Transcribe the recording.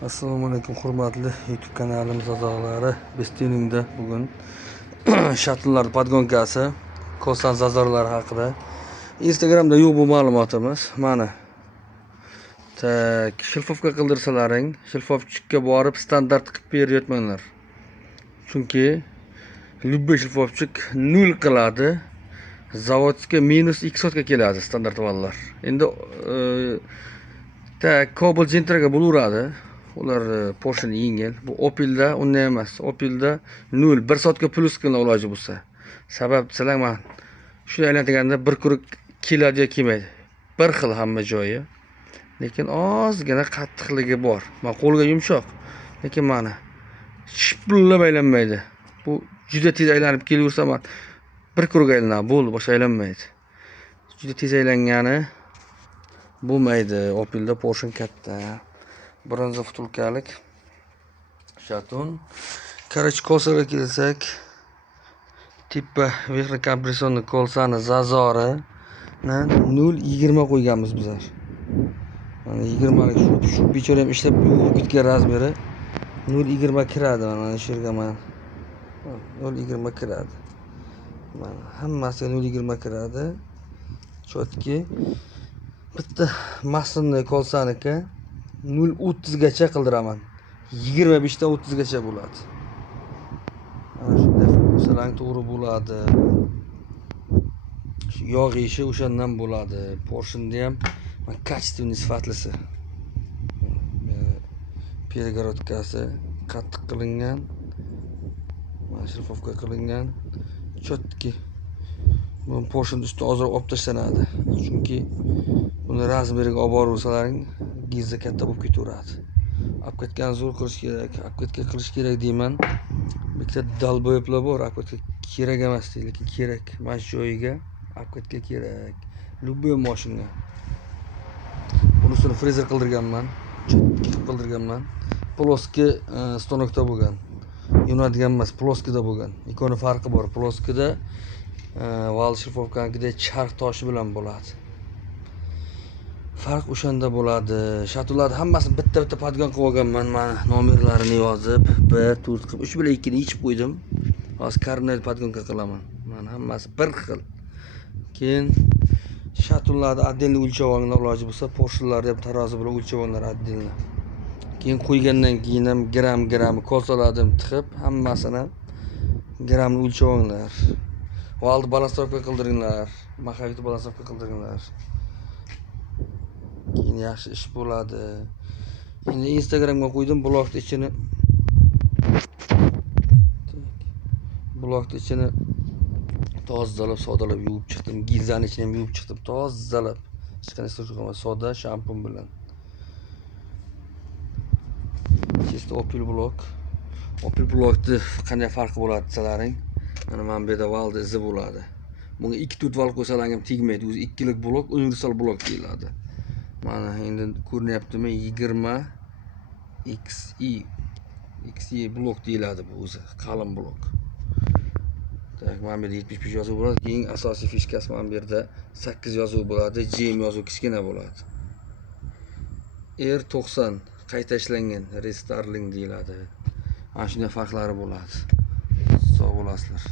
Assalomu alaykum hurmatli YouTube kanalimiz a'zolari. Bestuningda bugun shatullar podgonkasi, Kosan zazorlari haqida Instagramda yo'q bu ma'lumotimiz. Mana tak shilfovka qildirsalaring, shilfovchikka borib standart qilib beryapmanlar. Chunki любой shilfovchik 0 qiladi. Zavodga -2 soatga keladi standart vallar. Endi tak Cobalt Gentraga bo'laveradi. Ular portion yengil. Bu Opelda unday emas. Opelda 0 1 soatga plus qilina iloji bo'lsa. Sabab desalar, men shuni aylantirganda bir kuruk keladi kelmaydi. Bir xil hamma joyi. Lekin ozgina qattiqligi bor. Men qo'lga yumshoq. Lekin mana shipillab aylanmaydi. Bu juda tez aylanib kelaversa, men bir kuruk aylanadi, bo'ldi, boshqa aylanmaydi. Juda tez aylangani bo'lmaydi. Opelda portion katta. Bronza vtulkalik shatun. Короче, kolsaga kelsak, tipa verxli kompressionniy kolsani zazori 0.20 qo'yganmiz bizlar. Mana 20lik shu bechora ham ishlab yuvib ketgan razmeri 0.20 kiradi. Mana shu yerga mana 0.20 kiradi. Mana hammasiga 0.20 kiradi. Chotki bitta mas'ulni kolsaniki 0.30 gacha qildiraman. 25 dan 30 gacha bo'ladi. Mana shunday qilsalang to'g'ri bo'ladi. Yog' ishi o'shandan bo'ladi. Porshindi ham kачественный sifatlisi. Перегородкasi qattiq qilingan. Mana shilfovka qilingan. Chotki bu porshini ustidan ozroq olib tashlanadi. Chunki buni razmeriga olib borsalaring gizza katta bo'lib ketaveradi. Apkatka zo'r qilish kerak, apkatka qilish kerak deyman. Bitta dalboyoblar bor, apkatka kerak emas deydi, lekin kerak. Mana shu joyiga apkatka kerak. Любой mashina. Bunisini frezer qildirganman, qildirganman. Ploski stanokda bo'lgan. Yonadigan emas, ploskida bo'lgan. Ikkoni farqi bor. Ploskida val shilfovkanikidek charx toshi bilan bo'ladi. Farq o'shanda bo'ladi. Shatullarni hammasini bitta podgon qilib olganman. Mana nomerlarini yozib, 1 4 qilib 3 bilan 2 ni ichib qo'ydim. Hozir karnet podgonka qilaman. Mana hammasi bir xil. Keyin shatullarni отдельно o'lchab olinglar, iloji bo'lsa, porshonlarni ham tarozi bilan o'lchab olinglar отдельно. Keyin qo'ygandan keyin ham gram kolsalarni tiqib, hammasini gramni o'lchab olinglar. Valni balansировка qildiringlar, maxavitni balansировка qildiringlar. Keyin yaxshi ish bo'ladi. Endi Instagramga qo'ydim, blokni ichini tozalab, sodalab yuvib chiqdim. Gilzani ichini ham yuvib chiqdim, tozalab. Hech qanday suv qilmay, soda shampun bilan. Chista Opel blok. Opel blokni qanday farqi bo'ladi desalaring, mana men bu yerda valda izi bo'ladi. Bunga 2-4 val qo'ysalang ham tegmaydi. O'zi 2lik blok, universal blok deyiladi. Mana endi ko'rinyaptimi? 20 XI blok deyiladi bu o'zi, qalin blok. Tak, mana bu yerda 75 yozuv bo'ladi. Keyin asosiy fishkasi mana bu yerda 8 yozuv bo'ladi, JM yozuv kichkina bo'ladi. R90 qayta ishlangan, restyling deyiladi. Mana shunday farqlari bo'ladi. Sog' bo'lasizlar.